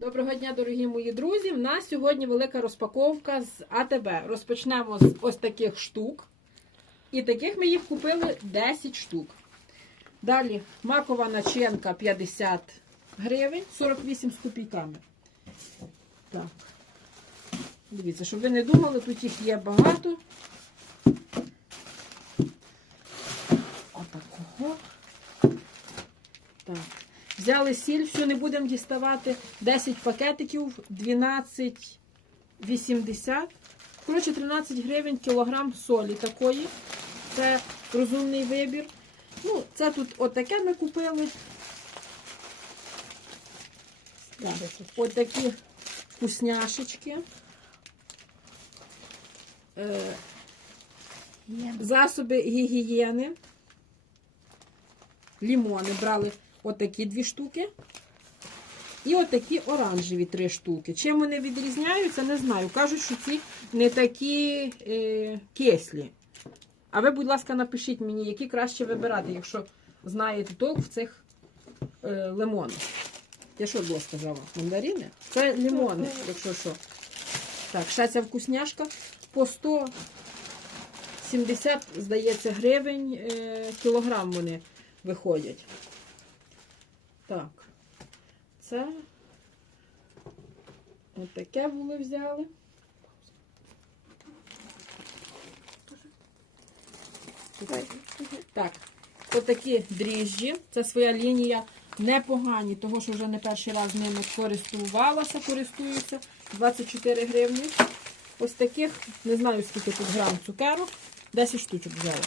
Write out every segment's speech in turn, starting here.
Доброго дня, дорогі мої друзі! У нас сьогодні велика розпаковка з АТБ. Розпочнемо з ось таких штук. І таких ми їх купили 10 штук. Далі макова начинка 50 гривень, 48 з копійками. Так. Дивіться, щоб ви не думали, тут їх є багато. Отакого. Так. Взяли сіль, всю не будемо діставати. 10 пакетиків, 12,80. Коротше, 13 гривень кілограм солі такої. Це розумний вибір. Ну, це тут отаке ми купили. Так, отакі вкусняшечки. Е, засоби гігієни. Лімони брали отакі дві штуки. І отакі оранжеві три штуки. Чим вони відрізняються, не знаю. Кажуть, що ці не такі е, кислі. А ви, будь ласка, напишіть мені, які краще вибирати, якщо знаєте толк в цих е, лимонах. Я що було сказала? Мандарини? Це лимони, якщо що. Так, ще ця вкусняшка по 170, здається, гривень е, кілограм вони виходять. Так, це отаке були взяли. Так, отакі дріжджі. Це своя лінія. Непогані, того що вже не перший раз ними користувалася, користуюся. 24 гривні. Ось таких, не знаю скільки тут грам цукерок. 10 штучок взяла.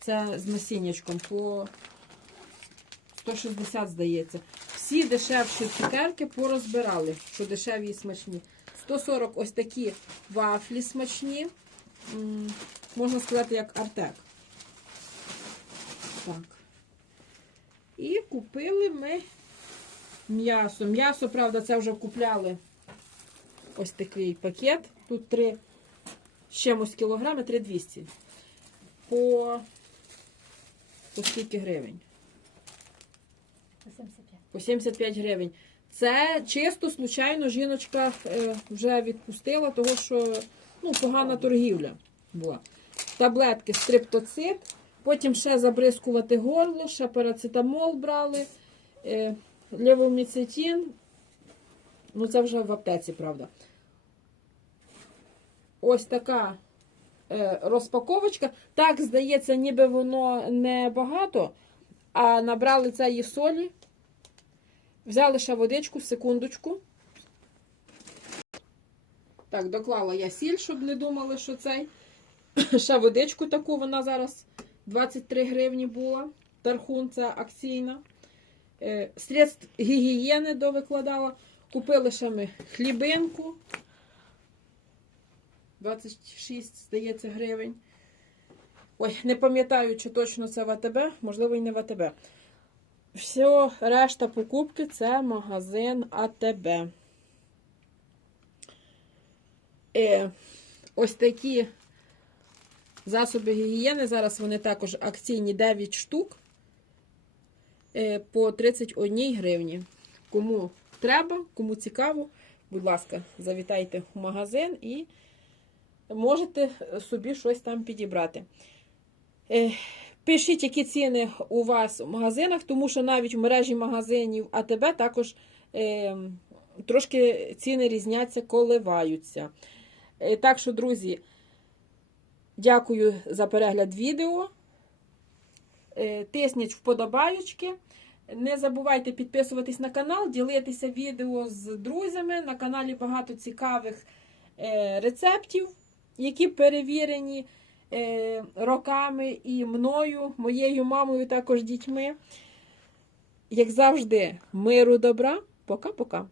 Це з насіннячком по 160, здається. Всі дешевші цукерки порозбирали, що дешеві і смачні. 140 ось такі вафлі смачні. Можна сказати, як артек. Так. І купили ми м'ясо. М'ясо, правда, це вже купляли ось такий пакет. Тут 3 з чимось кілограми, 3200. По, по скільки гривень? 85. По 75 гривень. Це чисто, случайно, жіночка е, вже відпустила, того що ну, погана торгівля була. Таблетки стриптоцит, потім ще забризкувати горло, ще парацетамол брали, е, левоміцетин. Ну, це вже в аптеці, правда. Ось така е, розпаковочка. Так, здається, ніби воно не багато, а набрали цієї солі. Взяли ще водичку, секундочку. Так, доклала я сіль, щоб не думали, що цей. Ще водичку таку, вона зараз 23 гривні була. Тархун це акційна. Е, Средств гігієни довикладала. Купили ще ми хлібинку. 26, здається, гривень. Ой, не пам'ятаю, чи точно це в АТБ, можливо, і не в АТБ. Все, решта покупки це магазин АТБ. Е, ось такі засоби гігієни. Зараз вони також акційні 9 штук е, по 31 гривні. Кому треба, кому цікаво, будь ласка, завітайте в магазин і можете собі щось там підібрати. Е, Пишіть, які ціни у вас в магазинах, тому що навіть в мережі магазинів АТБ також е, трошки ціни різняться, коливаються. Е, так що, друзі, дякую за перегляд відео. Тисніть вподобаючки. Не забувайте підписуватись на канал, ділитися відео з друзями. На каналі багато цікавих рецептів, які перевірені роками і мною, моєю мамою, також дітьми. Як завжди, миру добра. Пока-пока.